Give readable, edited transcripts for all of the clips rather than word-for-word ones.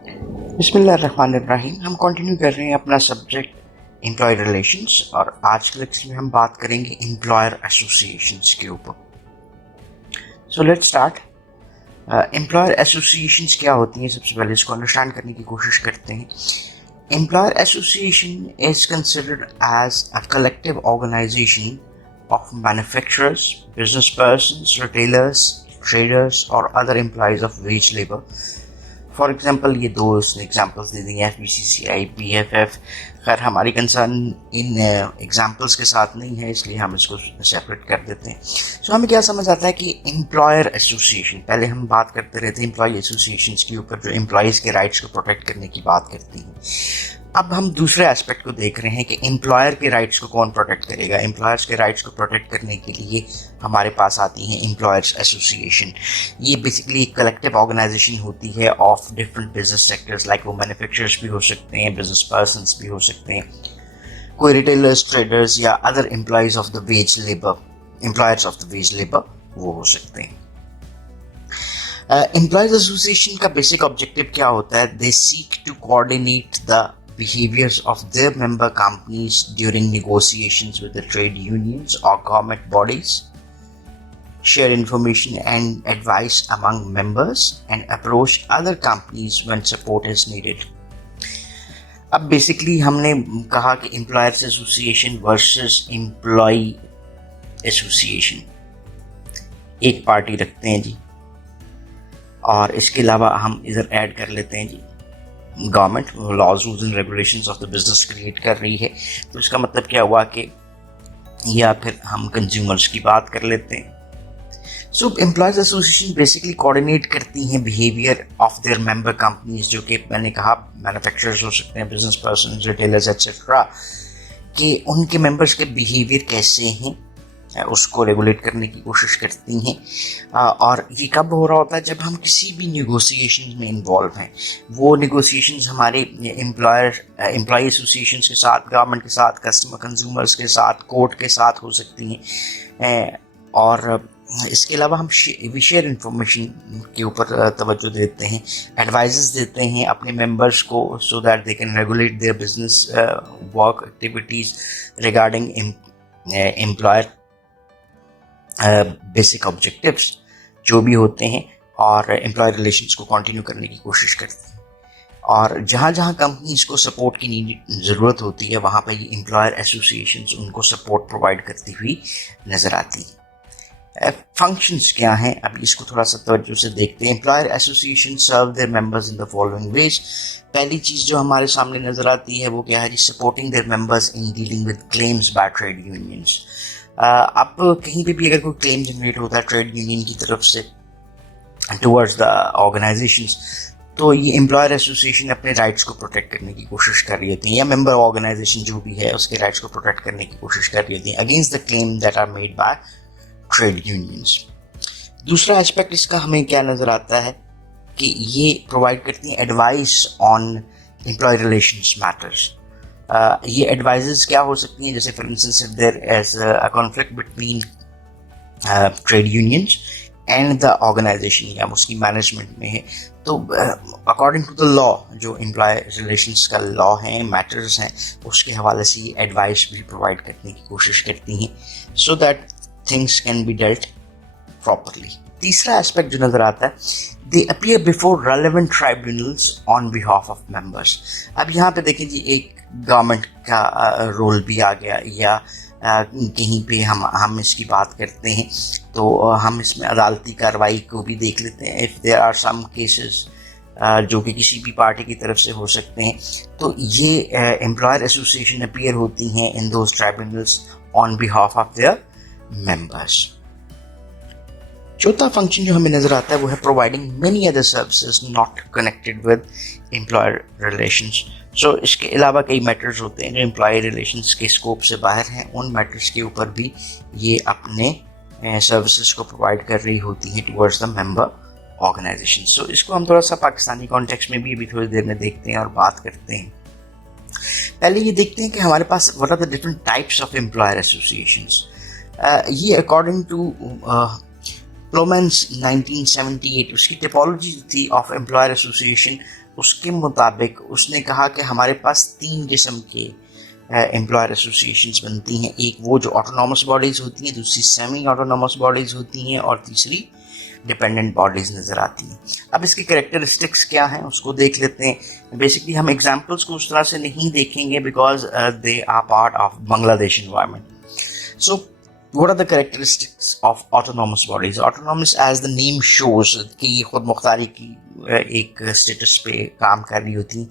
बिस्मिल्लाहिर्रहमानिर्रहीम। हम कंटिन्यू कर रहे हैं अपना सब्जेक्ट एम्प्लॉय रिलेशंस और आज के लेक्चर में हम बात करेंगे एम्प्लॉयर एसोसिएशंस के ऊपर। So let's start. Employer associations क्या होती हैं, सबसे पहले इसको अंडरस्टैंड करने की कोशिश करते हैं। Employer association is considered as a collective organisation of manufacturers, business persons, retailers, traders, or other employees of wage labor. For example ये दो उसने एग्जाम्पल्स दे दी हैं, FBCCI, BFF। खैर हमारी कंसर्न इन एग्जाम्पल्स के साथ नहीं है, इसलिए हम इसको सेपरेट कर देते हैं। सो हमें क्या समझ आता है कि एम्प्लॉयर एसोसिएशन, पहले हम बात करते रहते हैं एम्प्लॉय एसोसिएशन के ऊपर जो एम्प्लॉयज़ के राइट्स को प्रोटेक्ट करने की बात करती हैं। अब हम दूसरे एस्पेक्ट को देख रहे हैं कि एम्प्लॉयर के राइट्स को कौन प्रोटेक्ट करेगा। एम्प्लॉयर्स के राइट्स को प्रोटेक्ट करने के लिए हमारे पास आती हैं एम्प्लॉयर्स एसोसिएशन। ये बेसिकली एक कलेक्टिव ऑर्गेनाइजेशन होती है of different business sectors, like वो मैन्युफैक्चरर्स भी हो सकते हैं, बिजनेस पर्सनस भी हो सकते हैं, कोई रिटेलर्स, ट्रेडर्स या other employees of the wage labour, employers of the wage labour वो हो सकते हैं। एम्प्लॉयज एसोसिएशन का बेसिक ऑब्जेक्टिव क्या होता है? They seek to coordinate the behaviors of their member companies during negotiations with the trade unions or government bodies, share information and advice among members, and approach other companies when support is needed. अब basically हमने कहा कि employers association versus employee association, एक party रखते हैं जी, और इसके अलावा हम इधर ऐड कर लेते हैं जी government laws, rules and regulations of the business create कर रही है। तो इसका मतलब क्या हुआ कि या फिर हम कंज्यूमर्स की बात कर लेते हैं। सो एम्प्लॉयज एसोसिएशन बेसिकली कोऑर्डिनेट करती हैं behaviour of their member companies, जो कि मैंने कहा मैन्युफैक्चरर्स हो सकते हैं, बिजनेस पर्सन, रिटेलर्स एक्सेट्रा, कि उनके मेंबर्स के बिहेवियर कैसे हैं उसको रेगुलेट करने की कोशिश करती हैं। और ये कब हो रहा होता है? जब हम किसी भी निगोसिएशन में इन्वॉल्व हैं। वो निगोसिएशंस हमारे एम्प्लॉय एसोसिएशंस के साथ, गवर्नमेंट के साथ, कस्टमर कंज्यूमर्स के साथ, कोर्ट के साथ हो सकती हैं। और इसके अलावा हम शेयर इंफॉर्मेशन के ऊपर तवज्जो देते हैं, एडवाइजेस देते हैं अपने मेंबर्स को, so that they can regulate their business work activities regarding employer basic objectives जो भी होते हैं, और एम्प्लॉय रिलेशंस को कंटिन्यू करने की कोशिश करते हैं। और जहाँ जहाँ कंपनीज को सपोर्ट की ज़रूरत होती है वहाँ पर ये एम्प्लॉयर एसोसिएशंस उनको सपोर्ट प्रोवाइड करती हुई नज़र आती है। फंक्शंस क्या हैं, अभी इसको थोड़ा सा तवज्जो से देखते हैं। Employer association serve their members in the following ways. पहली चीज़ जो हमारे सामने नज़र आती है वो क्या है जी? Supporting their members in dealing with claims by trade unions. अब कहीं पे भी अगर कोई क्लेम जनरेट होता है ट्रेड यूनियन की तरफ से टुवर्ड्स द ऑर्गेनाइजेशंस, तो ये एम्प्लॉयर एसोसिएशन अपने राइट्स को प्रोटेक्ट करने की कोशिश कर रही होती है, या मेंबर ऑर्गेनाइजेशन जो भी है उसके राइट्स को प्रोटेक्ट करने की कोशिश कर रही होती है against the claim that are made by trade unions. दूसरा एस्पेक्ट इसका हमें क्या नज़र आता है कि ये प्रोवाइड करती हैं advice on employee relations matters. ये एडवाइजेस क्या हो सकती हैं? जैसे for instance if there is a conflict between trade unions and the organisation, या उसकी मैनेजमेंट में है, तो अकॉर्डिंग टू द लॉ, जो एम्प्लॉय रिलेशंस का लॉ है, मैटर्स हैं, उसके हवाले से ये एडवाइस भी प्रोवाइड करने की कोशिश करती हैं, so that things can be dealt properly. तीसरा एस्पेक्ट जो नज़र आता है, दे appear before relevant tribunals on behalf of members. अब यहाँ पे देखें जी, एक गवर्नमेंट का रोल भी आ गया, या कहीं पे हम इसकी बात करते हैं तो हम इसमें अदालती कार्रवाई को भी देख लेते हैं। If there are some cases जो कि किसी भी पार्टी की तरफ से हो सकते हैं, तो ये एम्प्लॉयर एसोसिएशन अपीयर होती हैं in those tribunals on behalf of their members. चौथा फंक्शन जो हमें नजर आता है वो है providing many other services not connected with employer relations. So इसके अलावा कई मैटर्स होते हैं जो एम्प्लॉय रिलेशंस के स्कोप से बाहर हैं, उन मैटर्स के ऊपर भी ये अपने सर्विसेज को प्रोवाइड कर रही होती हैं टुवर्ड्स द मेंबर ऑर्गेनाइजेशन। सो इसको हम थोड़ा सा पाकिस्तानी कॉन्टेक्स्ट में भी अभी थोड़ी देर में देखते हैं और बात करते हैं। पहले ये देखते हैं कि हमारे पास what are the different types of employer associations. ये अकॉर्डिंग टू प्लोमेंस 1978 उसकी टिपोलॉजी थी ऑफ एम्प्लॉयर एसोसिएशन उसके मुताबिक उसने कहा कि हमारे पास 3 किस्म के एम्प्लॉयर एसोसिएशंस बनती हैं। एक वो जो ऑटोनॉमस बॉडीज़ होती हैं, दूसरी सेमी ऑटोनॉमस बॉडीज़ होती हैं और तीसरी डिपेंडेंट बॉडीज़ नज़र आती हैं। अब इसकी कैरेक्टरिस्टिक्स क्या हैं उसको देख लेते हैं। बेसिकली हम एग्जांपल्स को उस तरह से नहीं देखेंगे because they are part of Bangladesh environment. So, what are the characteristics of autonomous bodies? Autonomous, as the name shows, कि ये खुद मुख्तारी की एक स्टेटस पे काम कर रही होती हैं।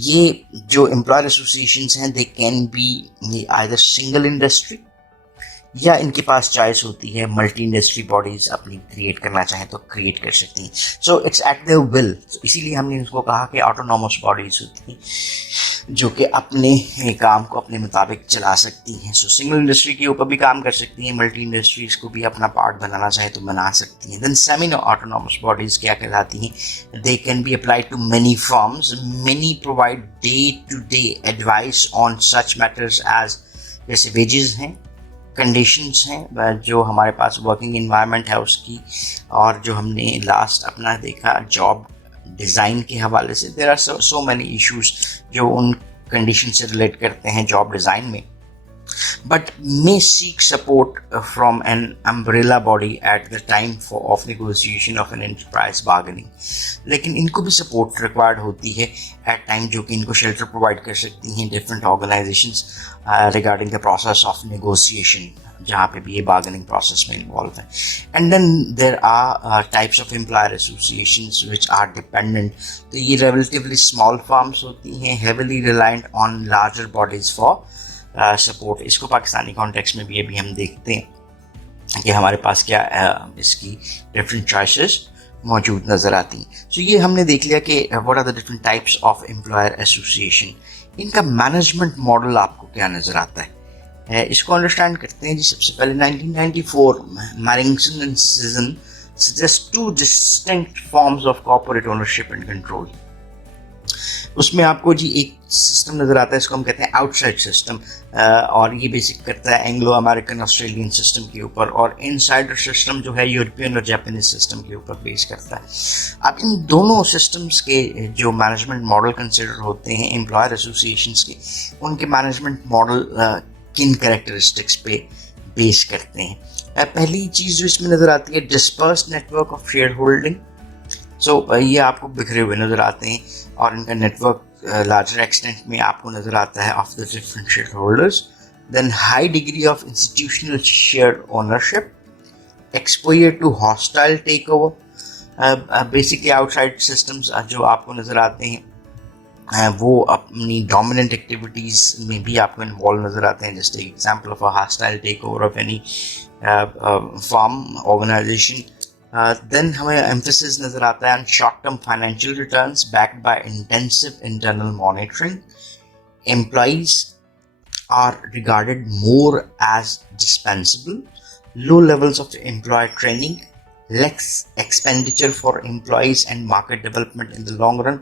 ये जो एम्प्लॉयर एसोसिएशंस हैं, they can be either single industry या इनके पास चॉइस होती है मल्टी इंडस्ट्री बॉडीज अपनी क्रिएट करना चाहें तो क्रिएट कर सकती हैं। So it's eight there will, इसीलिए हमने इसको कहा कि ऑटोनॉमस बॉडीज होती हैं जो कि अपने काम को अपने मुताबिक चला सकती हैं। सो सिंगल इंडस्ट्री के ऊपर भी काम कर सकती हैं, मल्टी इंडस्ट्रीज को भी अपना पार्ट बनाना चाहे तो बना सकती हैं। देन सेमी ऑटोनॉमस बॉडीज क्या कहलाती हैं? They can be applied to many firms, many provide day to day advice on such matters as, जैसे वेजेस हैं, कंडीशंस हैं, जो हमारे पास वर्किंग इन्वायरमेंट है उसकी, और जो हमने लास्ट अपना देखा जॉब डिज़ाइन के हवाले से, there are so many issues जो उन कंडीशन से रिलेट करते हैं जॉब डिज़ाइन में, but may seek support from an umbrella body at the time of negotiation of an enterprise bargaining. लेकिन इनको भी सपोर्ट रिक्वायर्ड होती है एट टाइम, जो कि इनको शेल्टर प्रोवाइड कर सकती हैं different organisations regarding the process of negotiation, जहाँ पे भी ये बार्गेनिंग प्रोसेस में इन्वॉल्व है। And then there are types of employer associations which are dependent. तो ये रिलेटिवली स्मॉल फर्म्स होती हैं, heavily reliant on larger bodies for support. इसको पाकिस्तानी कॉन्टेक्स्ट में भी अभी हम देखते हैं कि हमारे पास क्या इसकी डिफरेंट चॉइसेस मौजूद नज़र आती हैं। सो ये हमने देख लिया कि what are the different types of employer association. इनका मैनेजमेंट मॉडल आपको क्या नज़र आता है, इसको अंडरस्टैंड करते हैं जी। सबसे पहले 1994 Marginson and Sisson suggest 2 distinct forms of corporate ownership and control. उसमें आपको जी एक सिस्टम नज़र आता है, इसको हम कहते हैं आउटसाइड सिस्टम, और ये बेसिक करता है एंग्लो अमेरिकन ऑस्ट्रेलियन सिस्टम के ऊपर, और इनसाइडर सिस्टम जो है यूरोपियन और जापानीज सिस्टम के ऊपर बेस करता है। अब इन दोनों सिस्टम्स के जो मैनेजमेंट मॉडल कंसिडर होते हैं एम्प्लॉयर एसोसिएशंस के, उनके मैनेजमेंट मॉडल किन कैरेक्टरिस्टिक्स पे बेस करते हैं? पहली चीज़ जो इसमें नज़र आती है, disperse network of shareholding. So ये आपको बिखरे हुए नज़र आते हैं और इनका नेटवर्क लार्जर एक्सटेंट में आपको नज़र आता है of the different shareholders. Then high degree of institutional share ownership, exposure to hostile takeover. Basically outside systems जो आपको नज़र आते हैं वो अपनी डोमिनेंट एक्टिविटीज़ में भी आपको इन्वॉल्व नज़र आते हैं। Just example of a hostile takeover of any firm organisation. Then हमें एम्फेसिस नज़र आता है on short term financial returns backed by intensive internal monitoring. Employees are regarded more as dispensable, low levels of employ training, less expenditure for employees and market development in the long run,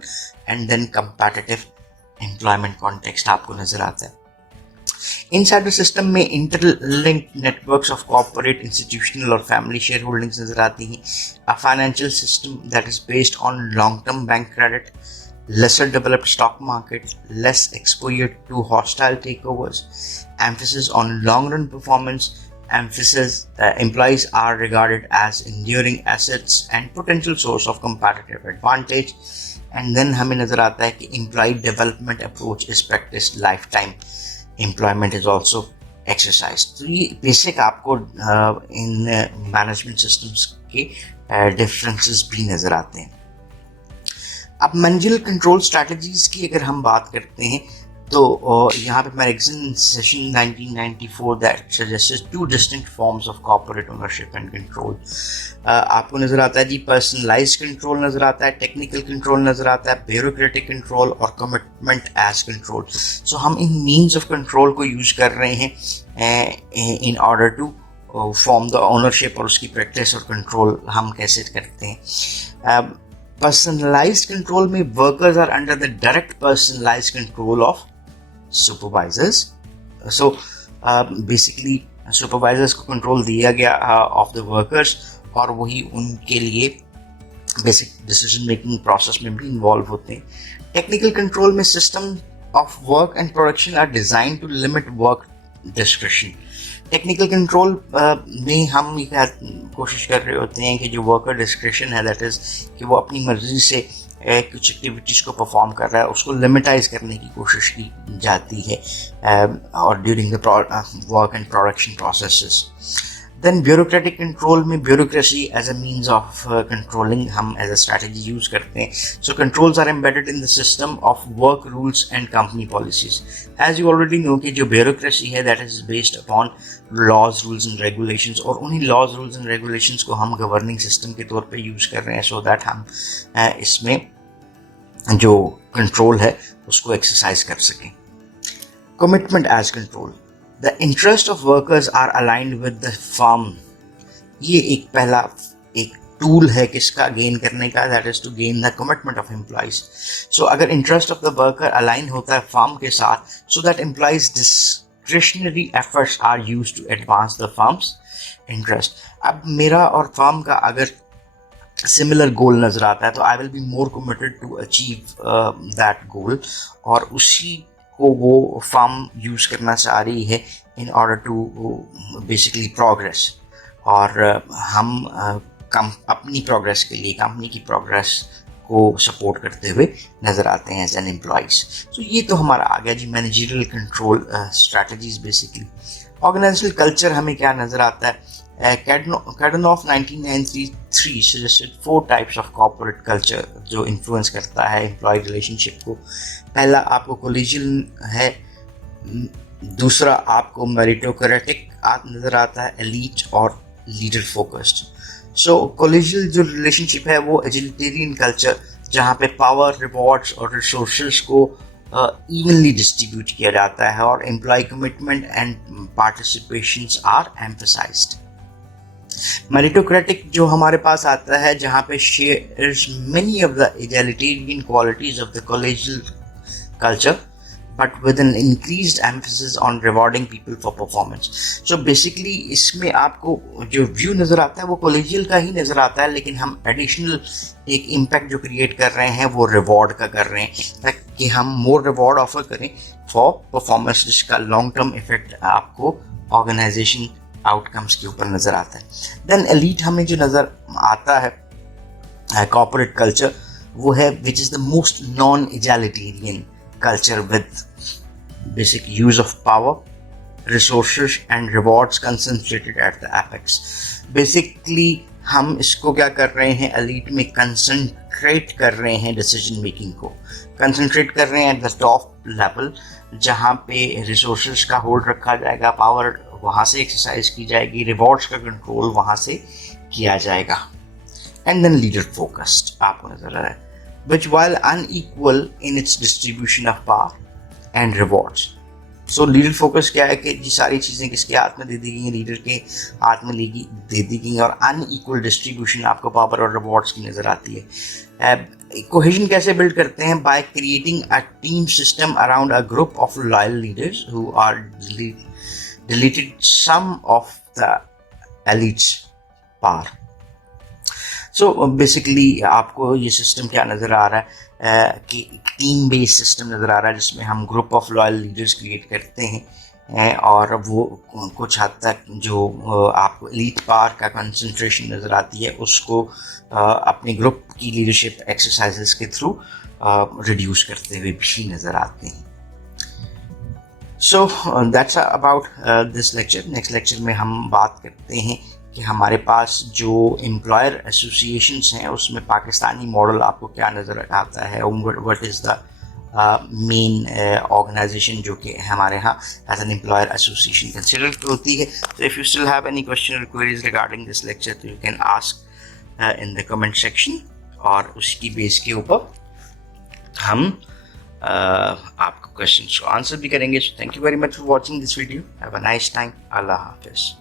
and then competitive employment context आपको नजर आता है। Insider system में interlinked networks of corporate, institutional और family share holdings नजर आती हैं। A financial system that is based on long term bank credit, lesser developed stock market, less exposure to hostile takeovers, emphasis on long run performance, emphasis employees are regarded as enduring assets and potential source of competitive advantage. And then हमें नजर आता है कि employee development approach is practiced lifetime, employment is also exercised. तो ये basic आपको in management systems के differences भी नजर आते हैं। अब मंजिल कंट्रोल स्ट्रैटेजीज की अगर हम बात करते हैं तो यहाँ पे Marginson Sisson 1994 that suggests 2 distinct forms of corporate ownership and control. आपको नज़र आता है जी पर्सनलाइज्ड कंट्रोल नज़र आता है, टेक्निकल कंट्रोल नज़र आता है, ब्यूरोक्रेटिक कंट्रोल और कमिटमेंट एज कंट्रोल। सो हम इन मीन्स ऑफ कंट्रोल को यूज कर रहे हैं in order to form the ownership, और उसकी प्रैक्टिस और कंट्रोल हम कैसे करते हैं। पर्सनलाइज्ड कंट्रोल में workers are under the direct personalised control of supervisors. So basically supervisors को कंट्रोल दिया गया ऑफ द वर्कर्स, और वही उनके लिए बेसिक डिसीजन मेकिंग प्रोसेस में भी इन्वॉल्व होते हैं। टेक्निकल कंट्रोल में system of work and production are design to limit work description. Technical control में हम ये कोशिश कर रहे होते हैं कि जो वर्कर डिस्क्रिप्शन है, दैट इज़ कि वो अपनी मर्जी से कुछ एक्टिविटीज़ को परफॉर्म कर रहा है, उसको लिमिटाइज करने की कोशिश की जाती है और during the work and production processes. Then bureaucratic control में bureaucracy as a means of controlling हम एज अ स्ट्रैटेजी यूज करते हैं। So controls are embedded in the system of work rules and company policies. As you already know कि जो bureaucracy है that is based upon laws rules and regulations, और उन्हीं laws rules and regulations को हम governing system के तौर पे यूज कर रहे हैं सो दैट हम इसमें जो कंट्रोल है उसको एक्सरसाइज कर सकें। Commitment as control, the interest of workers are aligned with the firm. ये एक पहला एक टूल है किसका गेन करने का, that is to gain the commitment of employees. So अगर interest of the worker align होता है फर्म के साथ, so that employees discretionary efforts are used to advance the firm's interest. अब मेरा और फर्म का अगर सिमिलर गोल नजर आता है तो I will be more committed to achieve that goal, और उसी को वो फर्म यूज़ करना चाह रही है in order to basically progress, और हम अपनी प्रोग्रेस के लिए कंपनी की प्रोग्रेस को सपोर्ट करते हुए नज़र आते हैं एज एन एम्प्लॉइज। तो ये तो हमारा आ गया जी managerial control strategies. Basically organisational culture हमें क्या नज़र आता है, Kadanoff 1993 suggested 4 types of corporate culture जो इन्फ्लुएंस करता है एम्प्लॉय रिलेशनशिप को। पहला आपको कोलिजियल है, दूसरा आपको मेरिटोक्रेटिक नज़र आता है, एलीट और लीडर फोकस्ड। सो कोलिजियल जो रिलेशनशिप है वो एजिलिटेरियन कल्चर, जहाँ पे पावर, रिवॉर्ड्स और रिसोर्सेज को इवनली डिस्ट्रीब्यूट किया जाता है और employee commitment and participations are emphasised. Meritocratic जो हमारे पास आता है जहाँ पे shares many of the egalitarian qualities of the collegial culture but with an increased emphasis on rewarding people for performance. So basically इसमें आपको जो व्यू नज़र आता है वो कॉलेजियल का ही नज़र आता है, लेकिन हम एडिशनल एक इम्पैक्ट जो क्रिएट कर रहे हैं वो रिवॉर्ड का कर रहे हैं ताकि हम मोर रिवॉर्ड ऑफर करें फॉर परफॉर्मेंस, जिसका लॉन्ग टर्म इफेक्ट आपको ऑर्गेनाइजेशन आउटकम्स के ऊपर नज़र आता है। देन एलीट हमें जो नज़र आता है कॉर्पोरेट कल्चर वो है which is the most non egalitarian culture with basic use of power, resources and rewards concentrated at the apex. Basically हम इसको क्या कर रहे हैं, एलीट में कंसंट्रेट कर रहे हैं डिसीजन मेकिंग को, कंसंट्रेट कर रहे हैं एट द टॉप लेवल, जहाँ पे रिसोर्सेज का होल्ड रखा जाएगा, पावर वहाँ से एक्सरसाइज की जाएगी, रिवॉर्ड्स का कंट्रोल वहाँ से किया जाएगा। एंड देन लीडर फोकस्ड आपको नजर आ रहा है, which while unequal in its distribution of power and rewards. So leader focus क्या है कि ये सारी चीज़ें किसके हाथ में दे दी गई हैं, लीडर के हाथ में दे दी गई हैं, और unequal distribution आपको पावर और रिवॉर्ड्स की नज़र आती है। कोहेजन कैसे बिल्ड करते हैं, by creating a team system around a group of loyal leaders who are deleted some of the elite's power. So basically आपको ये सिस्टम क्या नज़र आ रहा है कि टीम बेस्ड सिस्टम नज़र आ रहा है जिसमें हम group of loyal leaders create करते हैं, और वो कुछ हद तक जो आपको एलीट पावर का कंसंट्रेशन नज़र आती है उसको अपने ग्रुप की लीडरशिप एक्सरसाइजेस के थ्रू रिड्यूस करते हुए भी नज़र आते हैं। So that's about this lecture. Next lecture में हम बात करते हैं कि हमारे पास जो एम्प्लॉयर एसोसिएशंस हैं उसमें पाकिस्तानी मॉडल आपको क्या नज़र आता है, what is the main organisation जो कि हमारे यहाँ as an employer association consider होती है। So if you still have any question or queries regarding this lecture, तो you can ask in the comment section, और उसकी बेस के ऊपर हम आपको क्वेश्चंस को आंसर भी करेंगे। So thank you very much for watching this video. Have a nice time. Allah Hafiz.